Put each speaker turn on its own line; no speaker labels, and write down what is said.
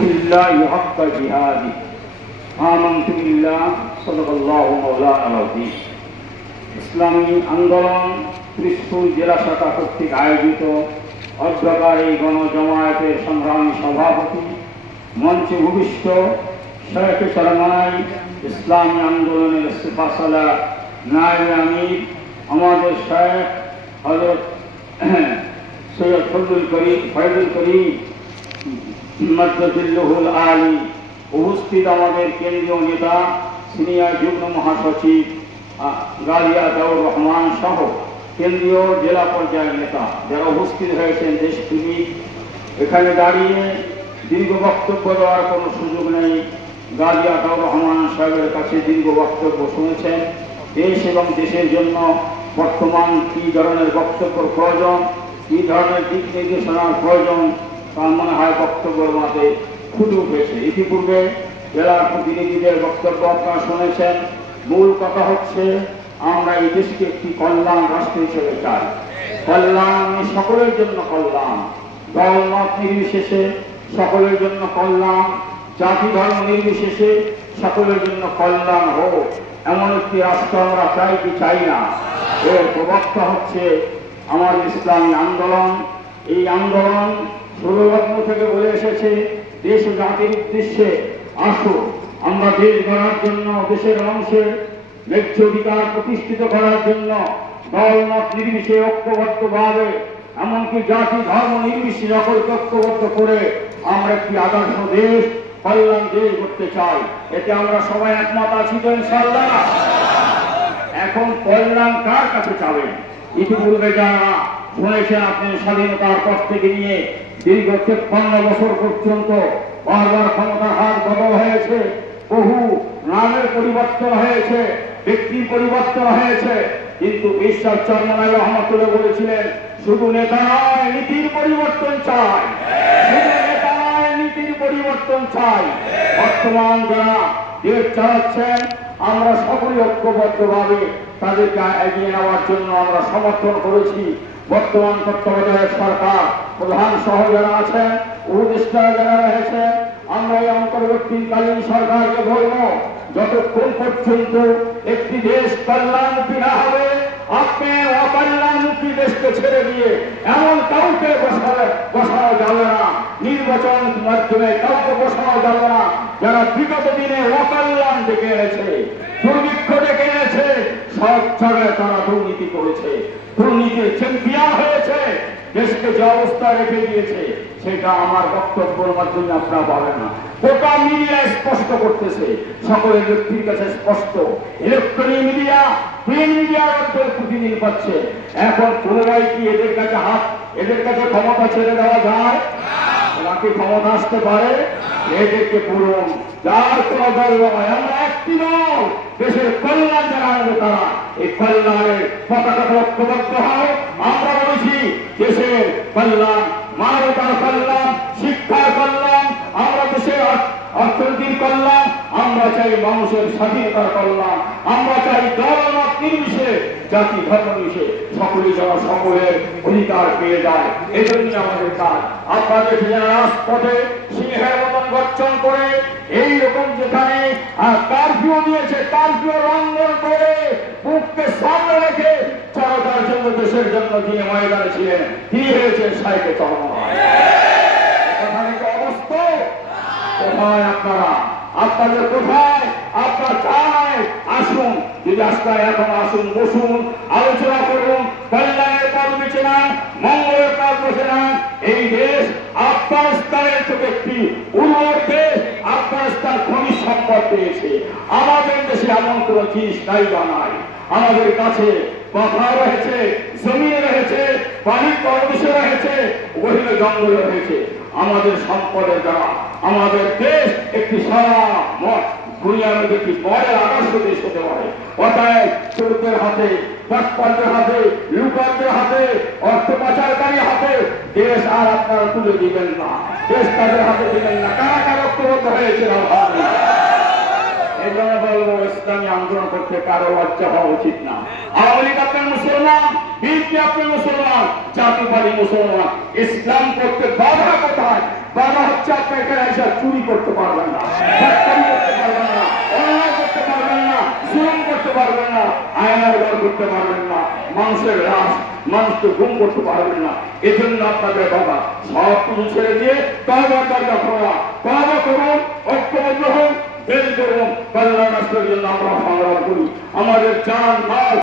في الله حق جهاده آمنت بالله صدق الله مولانا العظيم ইসলামী আন্দোলন ত্রিশূল জেলা শাখা কর্তৃক আয়োজিত অগ্রগার এই গণজমায়েতের সংগ্রামী সভাপতি মঞ্চে ভূমিষ্ঠ শেখ সরমাই ইসলামী আন্দোলনের সিফাসালা নায়েব আমির আমাদের শেখ হজরত সৈয়দ ফজলুল করিম ফয়জুল করিম আলী, উপস্থিত আমাদের কেন্দ্রীয় নেতা, সিনিয়র যুগ্ম মহাসচিব গালিয়া দাউর রহমান সহ কেন্দ্রীয় জেলা পর্যায়ের নেতা যারা উপস্থিত হয়েছেন দেশপ্রেমী। এখানে দাঁড়িয়ে দীর্ঘ বক্তব্য দেওয়ার কোনো সুযোগ নেই। গালিয়া দাউর রহমান সাহেবের কাছে দীর্ঘ বক্তব্য শুনেছেন। দেশ এবং দেশের জন্য বর্তমান কী ধরনের বক্তব্য প্রয়োজন, কী ধরনের দিক নির্দেশনার প্রয়োজন তা মনে হয় বক্তব্যের মাঝে ফুটে উঠেছে ইতিপূর্বে জেলার প্রতিনিধিদের বক্তব্য আপনারা শুনেছেন। মূল কথা হচ্ছে, আমরা এই দেশকে একটি কল্যাণ রাষ্ট্র হিসেবে চাই। কল্যাণ মানে সকলের জন্য কল্যাণ। দলমত নির্বিশেষে সকলের জন্য কল্যাণ। জাতি ধর্ম নির্বিশেষে সকলের জন্য কল্যাণ হোক। এমন একটি রাষ্ট্র আমরা চাই কি চাই না? এর প্রবক্তা হচ্ছে আমার ইসলামী আন্দোলন। এই আন্দোলন ষোলো থেকে বলে এসেছে, দেশ জাতির উদ্দেশ্যে আসো। আমরা দেশ গড়ার জন্য, দেশের মানুষের ন্যায্য অধিকার প্রতিষ্ঠিত করার জন্য দলমত নির্বিশে ঐক্যবদ্ধভাবে, এমনকি জাতি, ধর্ম নির্বিশে সকলকে ঐক্যবদ্ধ করে আমরা একটি আদর্শ দেশ, কল্যাণ দেশ করতে চাই। এতে আমরা সবাই একমত আছি তো ইনশাল্লাহ এখন কল্যাণ কার কাছে চাবেন ইতিপূর্বে যারা শুনেছেন আপনি স্বাধীনতার পর থেকে নিয়ে দীর্ঘ তেপ্পান্ন বছর পর্যন্ত বারবার ক্ষমতার হাত বদল হয়েছে। বহু নামের পরিবর্তন হয়েছে, ব্যক্তির পরিবর্তন হয়েছে। কিন্তু বিশ্বাস চন্দ্রনায় রহমতুল্লাহ বলেছিলেন, শুধু নেতা নয় নীতির পরিবর্তন চাই শুধু নেতা নয় নীতির পরিবর্তন চাই বর্তমান যারা দেশ চালাচ্ছেন আমরা সকলে ঐক্যবদ্ধভাবে তাদেরকে এগিয়ে নেওয়ার জন্য আমরা সমর্থন করেছি। বর্তমান তত্ত্বাবধায়ক সরকার, প্রধান সহ যারা আছেন উপদেষ্টা যারা রয়েছে, আমরা এই অন্তর্বর্তীকালীন সরকারকে বলব, যতক্ষণ পর্যন্ত একটি দেশ কল্যাণমুখী না হবে, আপনি অকল্যাণমুখী দেশকে ছেড়ে দিয়ে এমন কাউকে বসানো যাবে না। নির্বাচন মাধ্যমে কাউকে বসানো যাবে না। যারা বিগত দিনে অকল্যাণ ডেকে এনেছে, দুর্ভিক্ষ ডেকে এনেছে, সব জায়গায় তারা দুর্নীতি করেছে। দুর্নীতির চ্যাম্পিয়ন হয়েছে, দেশকে যে অবস্থা রেখে দিয়েছে, সেটা আমার বক্তব্যের মাধ্যমে আপনারা পাবেন না। গোটা মিডিয়া স্পষ্ট করতেছে, সকলের ব্যক্তির কাছে স্পষ্ট। ইলেকট্রনিক মিডিয়া, প্রিন্ট মিডিয়ার মধ্যে প্রতিদিন পাচ্ছে। এখন পুনরায় কি এদের কাছে হাত, এদের কাছে ক্ষমতা ছেড়ে দেওয়া যায়? ওরা কি ক্ষমতা আসতে পারে? এদেরকে পূরণ যার কোনো একটি দল দেশের কল্যাণ যারা আনবে তারা। এই কল্যাণের পতাকা ঐক্যবদ্ধ হয় আমরা বলেছি, দেশের কল্যাণ, মানবতার কল্যাণ, শিক্ষার কল্যাণ, আমরা দেশের অর্থ- অর্থনীতির কল্যাণ আমরা চাই মানুষের স্বাধীনতার কল্যাণ, আমরা চাই দলমত নির্বিশে জাতি ধর্ম নির্বিশে সকলে যেন সকলের অধিকার পেয়ে যায়। এই জন্য আমাদের কাজ। আপনাদের রাজপথে সিংহের মতন গর্জন করে এই রকম যেখানে কারফিউ দিয়েছে কারফিউ লঙ্ঘন করে, বুককে সামনে রেখে জনতার জন্য, দেশের জন্য যিনি ময়দানে ছিলেন। তিনি হয়েছেন সাইকে অবস্থা? কোথায় আপনারা? আপনাদের কোথায়? আপনার চায় আসুন যদি আজকে এখন আসুন, বসুন, আলোচনা করুন। কল্যাণের পথ বেছে নেন, মঙ্গলের পথ বেছে নেন। এই দেশ আফগানিস্তানের থেকে একটি উর্বর দেশ আফগানিস্তান খনিজ সম্পদ পেয়েছে। আমাদের দেশে এমন কোনো জিনিস নাই বা নাই। আমাদের কাছে কথা রয়েছে জমিনে রয়েছে, পানির পরদেশে রয়েছে গহিনে জঙ্গলে রয়েছে। আমাদের সম্পদের দ্বারা, আমাদের দেশ একটি সারা মঠ দুনিয়ার মধ্যে একটি দেশ হতে পারে চোরদের হাতে বাটপালদের হাতে লুকারদের হাতে, অর্থ পাচারকারী হাতে দেশ আর আপনারা তুলে দিবেন না। দেশ তাদের হাতে দিবেন না। কারা কারা ঐক্যবদ্ধ হয়েছে আলহামদুলিল্লাহ এই জন্য বলব, ইসলামী আন্দোলন করতে কারও লজ্জা হওয়া উচিত না। আওয়ামী লীগ আপনার মুসলমান, বিএনপি আপনি মুসলমান জাতীয় পার্টি মুসলমান। ইসলাম করতে বাধা কোথায়? বাধা হচ্ছে আপনি এখানে এসে চুরি করতে পারবেন না অন্যায় করতে পারবেন না মানুষের লাশ মানুষকে গুম করতে পারবেন না। এজন্য আপনাদের বাবা ঐক্যবদ্ধ হন। বেল করুন। কল্যাণ রাষ্ট্রের জন্য আমরা সংগ্রাম করি। আমাদের চার মাল